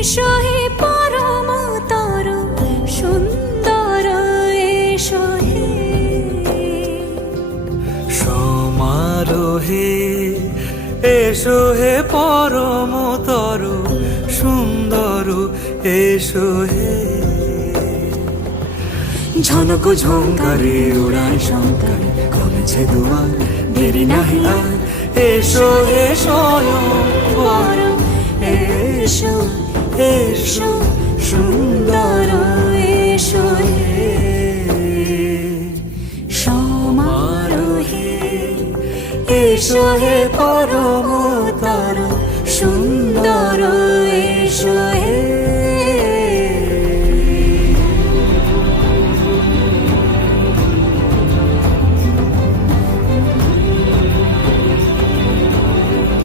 এসো হে পরম তর সুন্দর, এসো হে সমারোহে এসো হে পরমতর সুন্দর, এসো হে ঝনক ঝঙ্কারে উড়ায় শঙ্কার কমেছে দুয়ার, দেরি নাহি আর এসো হে স্বয়ং বর, এসো এসো সুন্দর, এসো হে সমারোহে এসো হে পরম